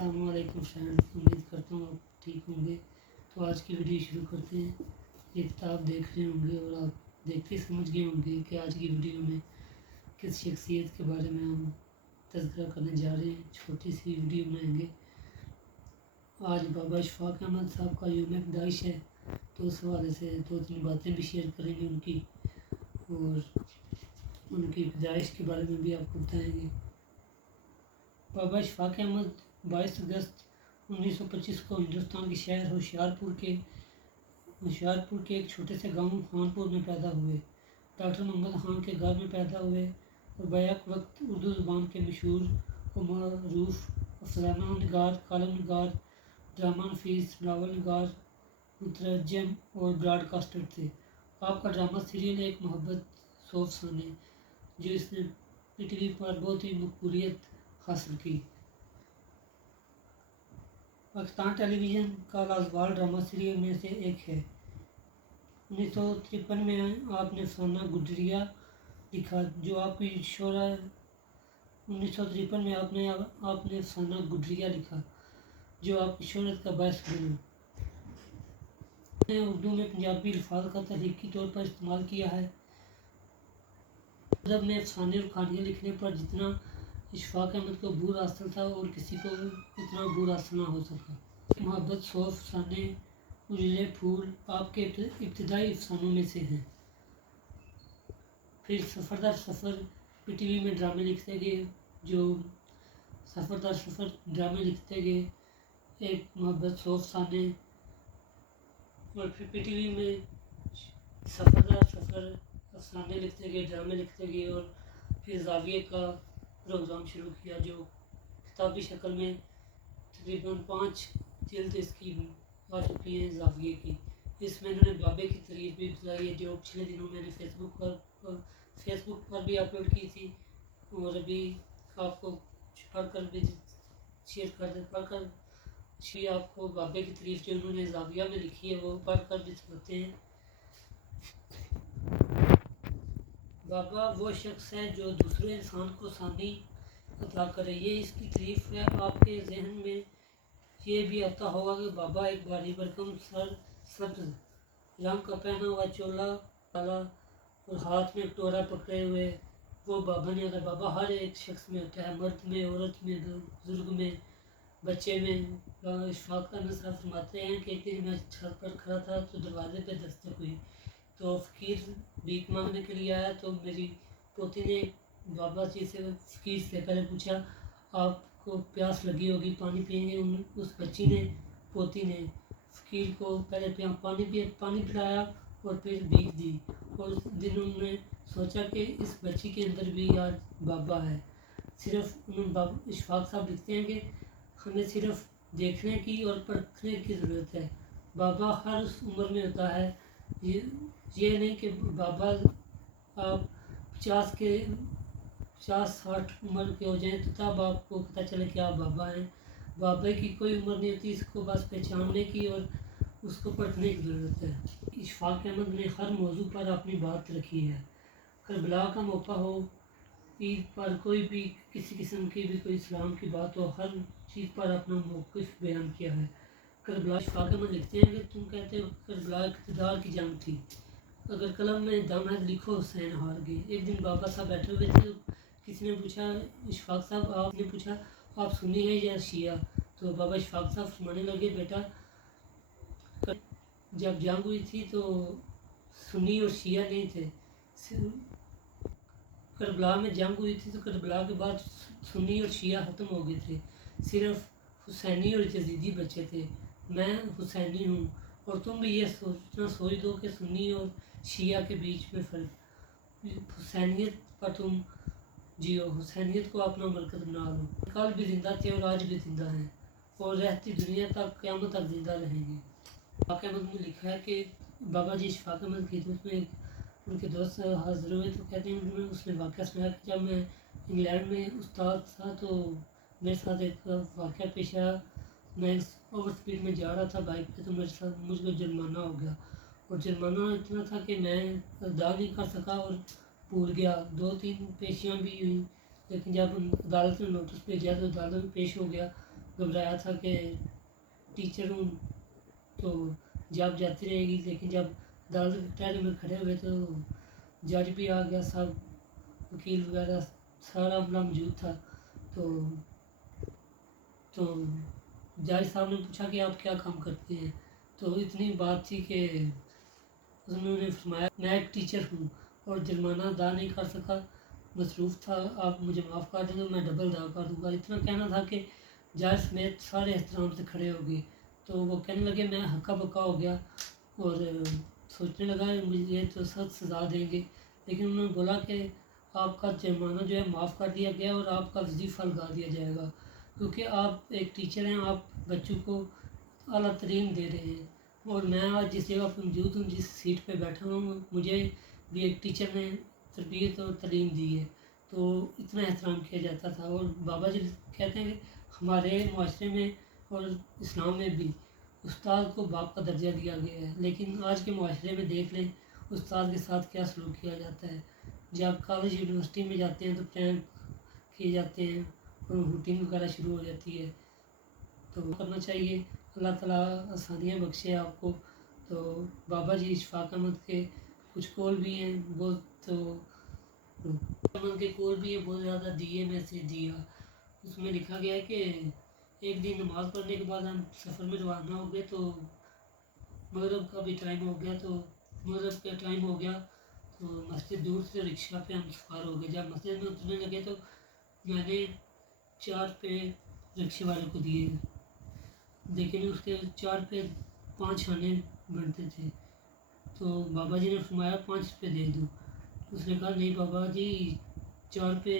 अस्सलाम वालेकुम फ्रेंड्स, उम्मीद करता हूँ आप ठीक होंगे। तो आज की वीडियो शुरू करते हैं। ये किताब देख रहे होंगे और आप देखते समझ गए होंगे कि आज की वीडियो में किस शख्सियत के बारे में हम तज़किरा करने जा रहे हैं। छोटी सी वीडियो बनाएंगे। आज बाबा इशफाक अहमद साहब का यौम पैदाइश है, तो उस हवाले से 2-3 बातें भी शेयर करेंगे उनकी, और उनकी पैदाइश के बारे में भी आपको बताएंगे। बाबा इशफाक अहमद 22 अगस्त 1925 को हिंदुस्तान के शहर होशियारपुर के एक छोटे से गांव खानपुर में पैदा हुए। डॉक्टर मोहम्मद खान के घर में पैदा हुए और बैक वक्त उर्दू ज़ुबान के मशहूर और मरूफ अफसाना निगार, कॉलम निगार, ड्रामा नफीस, नावल निगार, मुतरजम और ब्रॉडकास्टर थे। आपका ड्रामा सीरियल एक मोहब्बत सौ अफसाने, जो इसने पीटीवी पर बहुत ही मकबूलियत हासिल की। पाकिस्तान टेलीविज़न का लाजवाब ड्रामा सीरियल में से एक है। 1953 में आपने अफसाना गुजरिया लिखा, जो आपकी शोहरत 1953 में आपने अफसाना गुजरिया लिखा, जो आपकी शोहरत का बायस बना। आपने उर्दू में पंजाबी अल्फाज का तहरीकी तौर पर इस्तेमाल किया है। अदब में अफसाने और कहानियाँ लिखने पर जितना इशफाक अहमद को बूर हासिल था और किसी को इतना बूर हासिल ना हो सका। मोहब्बत सौ अफसाने, उजले फूल आपके इब्तिदाई अफसानों में से हैं। फिर सफ़र दर सफ़र पीटीवी में ड्रामे लिखते गए, जो सफ़र दर सफ़र ड्रामे लिखते गए, एक मोहब्बत सौ अफसाने, और फिर पीटीवी में सफ़र दर सफ़र अफसाने लिखते गए, ड्रामे लिखते गए, और फिर ज़ाविये का प्रोग्राम शुरू किया, जो किताबी शक्ल में तकरीबन 5 जिल्द इसकी आ चुकी हैं ज़ाविये की। इसमें इन्होंने बाबे की तारीफ भी बताई है, जो पिछले दिनों मैंने फेसबुक पर भी अपलोड की थी, और अभी आपको पढ़कर भी आपको बाबे की तारीफ जो उन्होंने ज़ाविया में लिखी है वो पढ़कर भी सुनाते हैं। बाबा वो शख्स है जो दूसरे इंसान को आसानी अता करे। ये इसकी तारीफ है। आपके जहन में ये भी आता होगा कि बाबा एक भारी भरकम सब्ज रंग का पहना हुआ चोला काला और हाथ में कटोरा पकड़े हुए वो बाबा नहीं होता। बाबा हर एक शख्स में होता है, मर्द में, औरत में, बुजुर्ग में, बच्चे में। इशफाक अहमद साहब फरमाते हैं कि एक दिन मैं छत पर खड़ा था तो दरवाजे पे दस्तक हुई, तो फ़कीर भीख मांगने के लिए आया। तो मेरी पोती ने बाबा जी से फ़कीर से पहले पूछा, आपको प्यास लगी होगी, पानी पिएंगे? उस बच्ची ने, पोती ने फ़कीर को पहले पानी पिलाया और फिर भीख दी। और उस दिन उन्होंने सोचा कि इस बच्ची के अंदर भी आज बाबा है। सिर्फ इशफाक साहब लिखते हैं कि हमें सिर्फ देखने की और परखने की ज़रूरत है। बाबा हर उस उम्र में होता है। ये नहीं कि बाबा आप 50-60 उम्र के हो जाएं तो तब आपको पता चले कि आप बाबा हैं। बाबा की कोई उम्र नहीं होती, इसको बस पहचानने की और उसको पढ़ने की ज़रूरत है। इशफाक अहमद ने हर मौजू पर अपनी बात रखी है। करबला का मौका हो, ईद पर, कोई भी किसी किस्म की भी कोई इस्लाम की बात हो, हर चीज़ पर अपना मौक़िफ़ बयान किया है। करबला इशफाक अहमद लिखते हैं कि तुम कहते हो करबला इक़्तिदार की जंग थी, अगर कलम में दम है लिखो हुसैन हार गए। एक दिन बाबा साहब बैठे हुए थे, किसी ने पूछा, इशफाक साहब आपने पूछा आप सुन्नी हैं या शिया? तो बाबा इशफाक साहब फरमाने लगे, बेटा जब जंग हुई थी तो सुन्नी और शिया नहीं थे। करबला में जंग हुई थी तो करबला के बाद सुन्नी और शिया ख़त्म हो गए थे, सिर्फ हुसैनी और यजीदी बचे थे। मैं हुसैनी हूँ और तुम भी ये सोच दो कि सुन्नी और शिया के बीच में फ़र्क। हुसैनियत पर तुम जियो, हुसैनियत को अपना मरकज़ बना लो। कल भी ज़िंदा थे और आज भी ज़िंदा हैं और रहती दुनिया तक क़यामत तक ज़िंदा रहेंगे। इशफाक अहमद ने लिखा है कि बाबा जी इशफाक अहमद की दोस्त में उनके दोस्त हाजिर हुए तो कहते हैं उन्होंने उसने वाक़या सुनाया कि जब मैं इंग्लैंड में उस्ताद था तो मेरे साथ एक वाक़या पेश आया। मैं ओवर स्पीड में जा रहा था बाइक पे, तो मुझको जुर्माना हो गया और जुर्माना इतना था कि मैं अदा नहीं कर सका और भूल गया। 2-3 पेशियाँ भी हुई, लेकिन जब अदालत ने नोटिस भेजा तो अदालत में पेश हो गया। घबराया था कि टीचर हूँ तो जॉब जाती रहेगी, लेकिन जब अदालत के कटहरे में खड़े हुए तो जज भी आ गया, सब वकील वगैरह सारा अमला मौजूद था। तो जज साहब ने पूछा कि आप क्या काम करते हैं, तो इतनी बात थी कि उन्होंने फरमाया मैं एक टीचर हूँ और जुर्माना अदा नहीं कर सका, मसरूफ़ था, आप मुझे माफ़ कर देंगे, मैं डबल अदा कर दूँगा। इतना कहना था कि जज समेत सारे एहतराम से खड़े हो गए। तो वो कहने लगे मैं हक्का बक्का हो गया और सोचने लगा मुझे तो सख्त सज़ा देंगे, लेकिन उन्होंने बोला कि आपका जुर्माना जो है माफ़ कर दिया गया और आपका वजीफ़ा लगा दिया जाएगा, क्योंकि आप एक टीचर हैं, आप बच्चों को आला तरीन दे रहे हैं। और मैं आज जिस जगह पर मौजूद हूँ, जिस सीट पे बैठा हूँ, मुझे भी एक टीचर ने तरबियत और तालीम दी है, तो इतना एहतराम किया जाता था। और बाबा जी कहते हैं कि हमारे माशरे में और इस्लाम में भी उस्ताद को बाप का दर्जा दिया गया है, लेकिन आज के माशरे में देख लें उस्ताद के साथ क्या सलूक किया जाता है। जब कॉलेज यूनिवर्सिटी में जाते हैं तो प्रैंक किए जाते हैं और हुटिंग वगैरह शुरू हो जाती है। तो करना चाहिए, अल्लाह ताला आसानियाँ बख्शे आपको। तो बाबा जी इशफाक अहमद के कुछ कौल भी हैं, बहुत तो अहमद के कौल भी हैं, बहुत ज़्यादा दिए में से दिया। उसमें लिखा गया है कि एक दिन नमाज़ पढ़ने के बाद हम सफ़र में रवाना हो गए, तो मगरिब का भी टाइम हो गया, तो मगरिब का टाइम हो गया तो मस्जिद दूर से रिक्शा पे हम सवार हो गए। जब मस्जिद में उतरने लगे तो मैंने 4 रुपये रिक्शे वाले को दिए, लेकिन उसके 4 रुपये 5 आने बनते थे। तो बाबा जी ने फरमाया 5 रुपये दे दो। उसने कहा नहीं बाबा जी 4 रुपये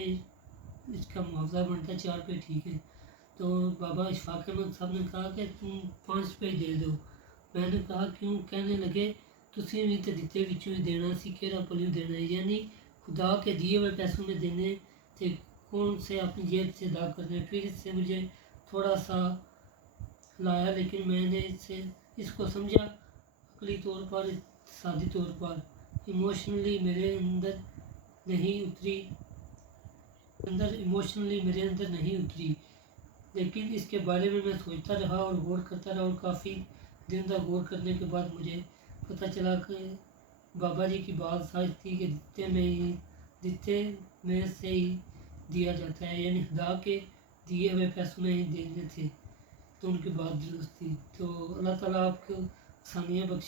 इसका मुआवजा बनता है, 4 रुपये ठीक है। तो बाबा इशफाक अहमद साहब ने कहा कि तुम 5 रुपये दे दो। मैंने कहा क्यों? कहने लगे तुसी भी तो दिते विचों ही देना सी, केड़ा पलियों देना है, यानी खुदा के दिए हुए पैसों में देने थे, कौन से अपनी जेब से अदा करने। फिर इससे मुझे थोड़ा सा लाया, लेकिन मैंने इसको समझा अकली तौर पर, सादी तौर पर, इमोशनली मेरे अंदर नहीं उतरी। लेकिन इसके बारे में मैं सोचता रहा और गौर करता रहा, और काफ़ी दिन तक गौर करने के बाद मुझे पता चला कि बाबा जी की बात सच थी कि दिते में से ही दिया जाता है, यानी खुदा के दिए हुए पैसों में ही देने थे। तो उनकी बात दुरुस्त थी। तो अल्लाह ताला आपको आसानियाँ बख्शे।